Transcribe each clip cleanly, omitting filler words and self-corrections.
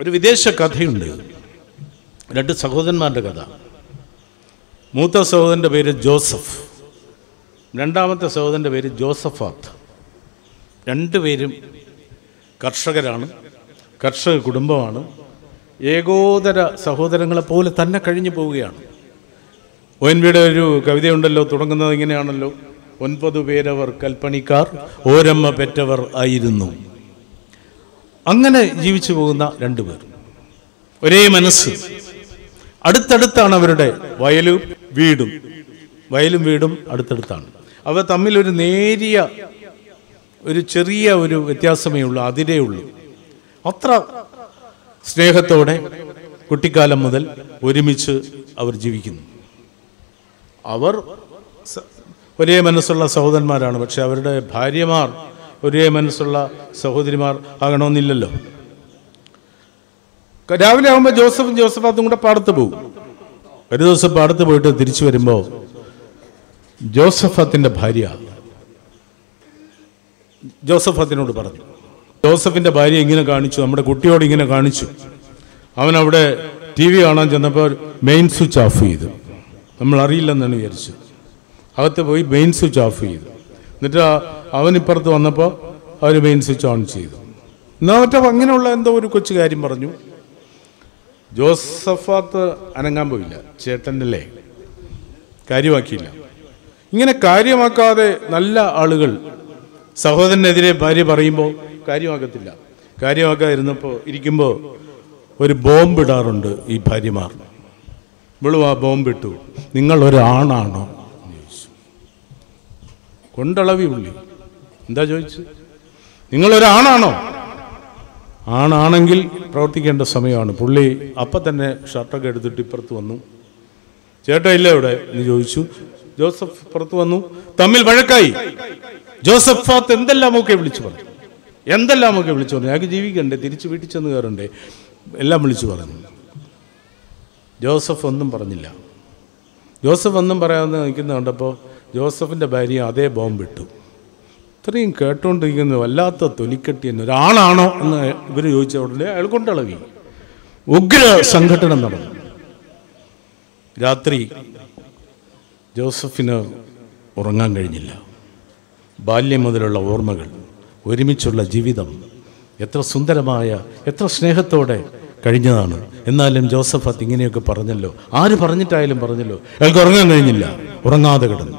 ഒരു വിദേശ കഥയുണ്ട്, രണ്ട് സഹോദരന്മാരുടെ കഥ. മൂത്ത സഹോദരൻ്റെ പേര് ജോസഫ്, രണ്ടാമത്തെ സഹോദരൻ്റെ പേര് ജോസഫാത്ത്. രണ്ടുപേരും കർഷകരാണ്, കർഷക കുടുംബമാണ്. ഏകോദര സഹോദരങ്ങളെപ്പോലെ തന്നെ കഴിഞ്ഞു പോവുകയാണ്. ONVയുടെ ഒരു കവിതയുണ്ടല്ലോ, തുടങ്ങുന്നത് ഇങ്ങനെയാണല്ലോ: 9 പേരവർ കൽപ്പണിക്കാർ, ഓരമ്മ പെറ്റവർ ആയിരുന്നു. അങ്ങനെ ജീവിച്ചു പോകുന്ന രണ്ടുപേർ, ഒരേ മനസ്സ്. അടുത്തടുത്താണ് അവരുടെ വയലും വീടും അടുത്തടുത്താണ്. അവ തമ്മിലൊരു നേരിയ ഒരു ചെറിയ ഒരു വ്യത്യാസമേ ഉള്ളൂ, അതിരേ ഉള്ളൂ. അത്ര സ്നേഹത്തോടെ കുട്ടിക്കാലം മുതൽ ഒരുമിച്ച് അവർ ജീവിക്കുന്നു. അവർ ഒരേ മനസ്സുള്ള സഹോദരന്മാരാണ്. പക്ഷെ അവരുടെ ഭാര്യമാർ ഒരേ മനസ്സുള്ള സഹോദരിമാർ ആകണമെന്നില്ലല്ലോ. രാവിലെ ആകുമ്പോൾ ജോസഫാത്തും കൂടെ പാടത്ത് പോകും. ഒരു ദിവസം പാടത്ത് പോയിട്ട് തിരിച്ചു വരുമ്പോൾ ജോസഫാത്തിൻ്റെ ഭാര്യ ജോസഫാത്തിനോട് പറഞ്ഞു, ജോസഫിൻ്റെ ഭാര്യ ഇങ്ങനെ കാണിച്ചു, നമ്മുടെ കുട്ടിയോട് ഇങ്ങനെ കാണിച്ചു. അവനവിടെ TV കാണാൻ ചെന്നപ്പോൾ മെയിൻ സ്വിച്ച് ഓഫ് ചെയ്തു. നമ്മൾ അറിയില്ലെന്നാണ് വിചാരിച്ചു. അകത്ത് പോയി മെയിൻ സ്വിച്ച് ഓഫ് ചെയ്തു. എന്നിട്ട് അവനിപ്പുറത്ത് വന്നപ്പോൾ അവർ മെയിൻ സ്വിച്ച് ഓൺ ചെയ്തു. എന്നാൽ മറ്റേ അങ്ങനെയുള്ള എന്തോ ഒരു കൊച്ചു കാര്യം പറഞ്ഞു. ജോസഫാത്ത് അനങ്ങാൻ പോയില്ല. ചേട്ടൻ്റെ കാര്യമാക്കിയില്ല. ഇങ്ങനെ കാര്യമാക്കാതെ നല്ല ആളുകൾ സഹോദരനെതിരെ ഭാര്യ പറയുമ്പോൾ കാര്യമാക്കത്തില്ല. കാര്യമാക്കാതിരുന്നപ്പോൾ ഇരിക്കുമ്പോൾ ഒരു ബോംബിടാറുണ്ട് ഈ ഭാര്യമാർ. ഇവളും ആ ബോംബിട്ടു. നിങ്ങൾ ഒരാണാണോ എന്ന് ചോദിച്ചു. കൊണ്ടളവി പുള്ളി. എന്താ ചോദിച്ചു? നിങ്ങളൊരാണാണോ? ആണാണെങ്കിൽ പ്രവർത്തിക്കേണ്ട സമയമാണ്. പുള്ളി അപ്പം തന്നെ ഷർട്ടൊക്കെ എടുത്തിട്ട് ഇപ്പുറത്ത് വന്നു. ചേട്ടാ ഇല്ല ഇവിടെ എന്ന് ചോദിച്ചു. ജോസഫ് പുറത്ത് വന്നു. തമ്മിൽ വഴക്കായി. ജോസഫാത്ത് എന്തെല്ലാമൊക്കെ വിളിച്ചു പറഞ്ഞു. ഞങ്ങൾക്ക് ജീവിക്കണ്ടേ, തിരിച്ച് വീട്ടിൽ ചെന്ന് കയറണ്ടേ, എല്ലാം വിളിച്ചു പറഞ്ഞു. ജോസഫ് ഒന്നും പറഞ്ഞില്ല. ജോസഫ് ഒന്നും പറയാമെന്ന് നിൽക്കുന്ന കണ്ടപ്പോൾ ജോസഫിൻ്റെ ഭാര്യ അതേ ബോംബിട്ടു. ഇത്രയും കേട്ടുകൊണ്ടിരിക്കുന്നത് വല്ലാത്ത തൊലിക്കെട്ടി തന്നെ. ഒരാണാണോ എന്ന് ഇവർ ചോദിച്ച ഉടനെ അയാൾ കൊണ്ടളവി. ഉഗ്ര സംഘടന നടന്നു. രാത്രി ജോസഫിന് ഉറങ്ങാൻ കഴിഞ്ഞില്ല. ബാല്യം മുതലുള്ള ഓർമ്മകൾ, ഒരുമിച്ചുള്ള ജീവിതം എത്ര സുന്ദരമായ, എത്ര സ്നേഹത്തോടെ കഴിഞ്ഞതാണ്. എന്നാലും ജോസഫാത്ത് ഇങ്ങനെയൊക്കെ പറഞ്ഞല്ലോ. ആര് പറഞ്ഞിട്ടായാലും പറഞ്ഞല്ലോ. അയാൾക്ക് ഉറങ്ങാൻ കഴിഞ്ഞില്ല. ഉറങ്ങാതെ കിടന്നു.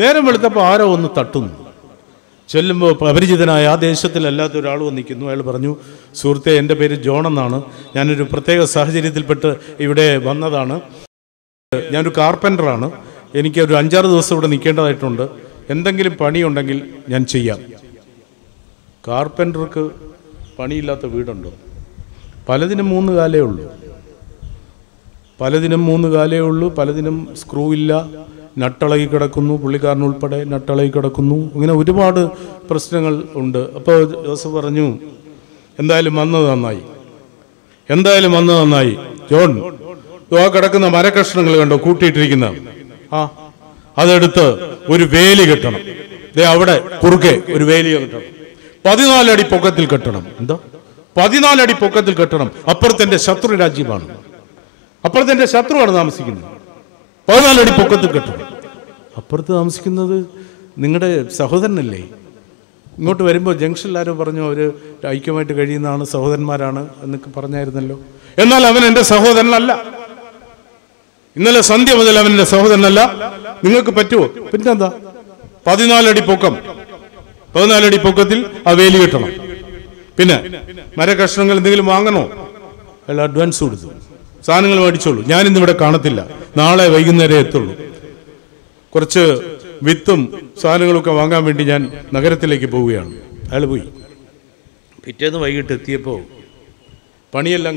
നേരം വെളുത്തപ്പോൾ ആരോ ഒന്ന് തട്ടുന്നു. ചെല്ലുമ്പോൾ അപരിചിതനായ, ആ ദേശത്തിലല്ലാത്ത ഒരാൾ വന്നിരിക്കുന്നു. അയാൾ പറഞ്ഞു, സുഹൃത്തെ, എൻ്റെ പേര് ജോൺ എന്നാണ്. ഞാനൊരു പ്രത്യേക സാഹചര്യത്തിൽപ്പെട്ട് ഇവിടെ വന്നതാണ്. ഞാനൊരു കാർപ്പൻ്ററാണ്. എനിക്ക് ഒരു 5-6 ദിവസം ഇവിടെ നിൽക്കേണ്ടതായിട്ടുണ്ട്. എന്തെങ്കിലും പണിയുണ്ടെങ്കിൽ ഞാൻ ചെയ്യാം. കാർപ്പൻ്റർക്ക് പണിയില്ലാത്ത വീടുണ്ടോ? പലതിനും 3 കാലേ ഉള്ളൂ. പലതിനും സ്ക്രൂ ഇല്ല, നട്ടളകി കിടക്കുന്നു. പുള്ളിക്കാരനുൾപ്പെടെ നട്ടളകി കിടക്കുന്നു. ഇങ്ങനെ ഒരുപാട് പ്രശ്നങ്ങൾ ഉണ്ട്. അപ്പോൾ ജോസഫ് പറഞ്ഞു, എന്തായാലും വന്നത് നന്നായി. ജോൺ, ആ കിടക്കുന്ന മരക്കഷ്ണങ്ങൾ കണ്ടോ കൂട്ടിയിട്ടിരിക്കുന്ന, അതെടുത്ത് ഒരു വേലി കെട്ടണം. അവിടെ കുറുകെ ഒരു വേലി കെട്ടണം. 14 അടി പൊക്കത്തിൽ കെട്ടണം. എന്താ 14 അടി പൊക്കത്തിൽ കെട്ടണം? അപ്പുറത്തെ ശത്രു രാജ്യമാണ്, അപ്പുറത്തെ ശത്രുവാണ് താമസിക്കുന്നത്. 14 അടി പൊക്കത്തിൽ കെട്ടണം. അപ്പുറത്ത് താമസിക്കുന്നത് നിങ്ങളുടെ സഹോദരനല്ലേ? ഇങ്ങോട്ട് വരുമ്പോൾ ജംഗ്ഷനിൽ ആരോ പറഞ്ഞു അവർ ഐക്യമായിട്ട് കഴിയുന്നതാണ്, സഹോദരന്മാരാണ് എന്നൊക്കെ പറഞ്ഞായിരുന്നല്ലോ. എന്നാൽ അവൻ എൻ്റെ സഹോദരനല്ല. ഇന്നലെ സന്ധ്യ മുതൽ അവൻ എൻ്റെ സഹോദരനല്ല. നിങ്ങൾക്ക് പറ്റുമോ? പിന്നെന്താ, 14 അടി പൊക്കം, 14 അടി പൊക്കത്തിൽ ആ വേലി കെട്ടണം. പിന്നെ മരകഷ്ണങ്ങൾ എന്തെങ്കിലും വാങ്ങണോ? അയാൾ അഡ്വാൻസ് കൊടുത്തു. സാധനങ്ങൾ മേടിച്ചോളൂ, ഞാനിന്നിവിടെ കാണത്തില്ല, നാളെ വൈകുന്നേരം എത്തുള്ളൂ. കുറച്ച് വിത്തും സാധനങ്ങളൊക്കെ വാങ്ങാൻ വേണ്ടി ഞാൻ നഗരത്തിലേക്ക് പോവുകയാണ്. അയാൾ പോയി. പിറ്റേന്ന് വൈകിട്ട് എത്തിയപ്പോൾ പണിയെല്ലാം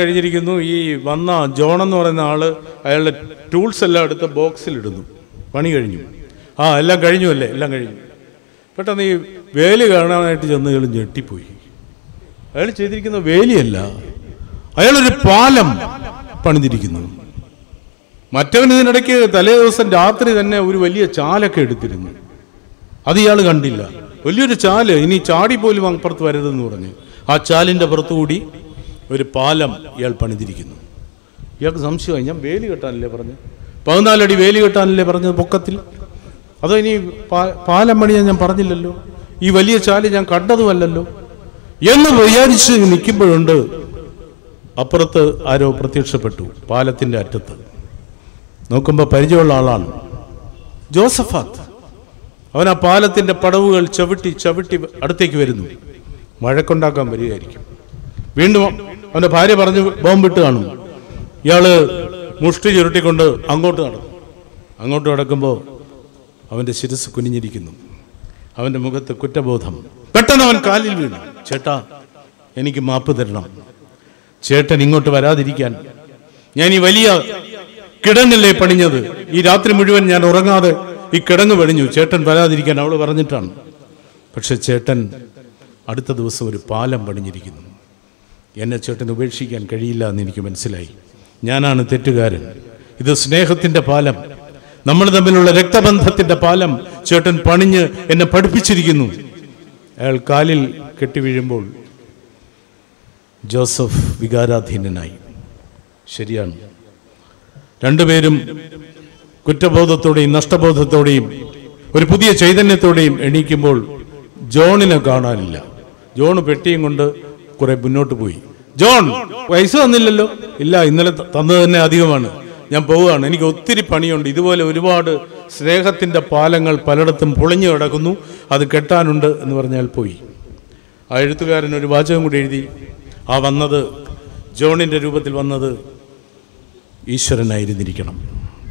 കഴിഞ്ഞിരിക്കുന്നു. ഈ വന്ന ജോൺ എന്ന് പറയുന്ന ആള് അയാളുടെ ടൂൾസ് എല്ലാം എടുത്ത് ബോക്സിലിടുന്നു. പണി കഴിഞ്ഞു. എല്ലാം കഴിഞ്ഞു. പെട്ടെന്ന് ഈ വേലി കാണാനായിട്ട് ചെന്ന് അയാൾ ഞെട്ടിപ്പോയി. അയാൾ ചെയ്തിരിക്കുന്ന വേലിയല്ല, അയാളൊരു പാലം പണിതിരിക്കുന്നു. മറ്റവൻ ഇതിനിടയ്ക്ക് തലേ ദിവസം രാത്രി തന്നെ ഒരു വലിയ ചാലൊക്കെ എടുത്തിരുന്നു. അത് ഇയാൾ കണ്ടില്ല. വലിയൊരു ചാല്, ഇനി ചാടിപ്പോലും അപ്പുറത്ത് വരരുതെന്ന് പറഞ്ഞ് ആ ചാലിൻ്റെ പുറത്തുകൂടി ഒരു പാലം ഇയാൾ പണിതിരിക്കുന്നു. ഇയാൾക്ക് സംശയമായി, ഞാൻ വേലി കെട്ടാനല്ലേ പറഞ്ഞു, 14 അടി വേലി കെട്ടാനല്ലേ പറഞ്ഞത് പൊക്കത്തിൽ, അതോ ഇനി പാലം പണിയാൻ ഞാൻ പറഞ്ഞില്ലല്ലോ, ഈ വലിയ ചാല് ഞാൻ കണ്ടതുമല്ലല്ലോ എന്ന് വിചാരിച്ച് നിൽക്കുമ്പോഴുണ്ട് അപ്പുറത്ത് ആരോ പ്രത്യക്ഷപ്പെട്ടു പാലത്തിൻ്റെ അറ്റത്ത്. നോക്കുമ്പോൾ പരിചയമുള്ള ആളാണ്, ജോസഫാത്ത്. അവൻ ആ പാലത്തിൻ്റെ പടവുകൾ ചവിട്ടി ചവിട്ടി അടുത്തേക്ക് വരുന്നു. വഴക്കുണ്ടാക്കാൻ വരികയായിരിക്കും. വീണ്ടും അവൻ്റെ ഭാര്യ പറഞ്ഞ് ബോംബിട്ട് കാണും. ഇയാള് മുഷ്ടി ചുരുട്ടിക്കൊണ്ട് അങ്ങോട്ട് നടന്നു. അങ്ങോട്ട് നടക്കുമ്പോൾ അവൻ്റെ ശിരസ് കുനിഞ്ഞിരിക്കുന്നു, അവൻ്റെ മുഖത്ത് കുറ്റബോധം. പെട്ടെന്ന് അവൻ കാലിൽ വീണു. ചേട്ടാ, എനിക്ക് മാപ്പ് തരണം, ചേട്ടൻ ഇങ്ങോട്ട് വരാതിരിക്കാൻ ഞാൻ ഈ വലിയ കിടങ്ങല്ലേ പണിഞ്ഞത്, ഈ രാത്രി മുഴുവൻ ഞാൻ ഉറങ്ങാതെ ഈ കിടങ്ങ് പണിഞ്ഞു, ചേട്ടൻ വരാതിരിക്കാൻ അവൾ പറഞ്ഞിട്ടാണ്. പക്ഷെ ചേട്ടൻ അടുത്ത ദിവസം ഒരു പാലം പണിഞ്ഞിരിക്കുന്നു, എന്നെ ചേട്ടൻ ഉപേക്ഷിക്കാൻ കഴിയില്ല എന്ന് എനിക്ക് മനസ്സിലായി. ഞാനാണ് തെറ്റുകാരൻ. ഇത് സ്നേഹത്തിൻ്റെ പാലം, നമ്മൾ തമ്മിലുള്ള രക്തബന്ധത്തിൻ്റെ പാലം ചേട്ടൻ പണിഞ്ഞ് എന്നെ പഠിപ്പിച്ചിരിക്കുന്നു. അയാൾ കാലിൽ കെട്ടി വീഴുമ്പോൾ ജോസഫ് വികാരാധീനനായി. ശരിയാണ്, രണ്ടുപേരും കുറ്റബോധത്തോടെയും നഷ്ടബോധത്തോടെയും ഒരു പുതിയ ചൈതന്യത്തോടെയും എണീക്കുമ്പോൾ ജോണിനെ കാണാനില്ല. ജോൺ പെട്ടിയും കൊണ്ട് കുറെ മുന്നോട്ട് പോയി. ജോൺ, പൈസ തന്നില്ലല്ലോ? ഇല്ല, ഇന്നലെ തന്നത് തന്നെ അധികമാണ്, ഞാൻ പോവുകയാണ്, എനിക്ക് ഒത്തിരി പണിയുണ്ട്. ഇതുപോലെ ഒരുപാട് സ്നേഹത്തിൻ്റെ പാലങ്ങൾ പലയിടത്തും പൊളിഞ്ഞു കിടക്കുന്നു, അത് കെട്ടാനുണ്ട് എന്ന് പറഞ്ഞാൽ പോയി. ആ എഴുത്തുകാരൻ ഒരു വാചകം കൂടി എഴുതി. ആ വന്നത്, ജോണിൻ്റെ രൂപത്തിൽ വന്നത് ഈശ്വരനായിരുന്നിരിക്കണം.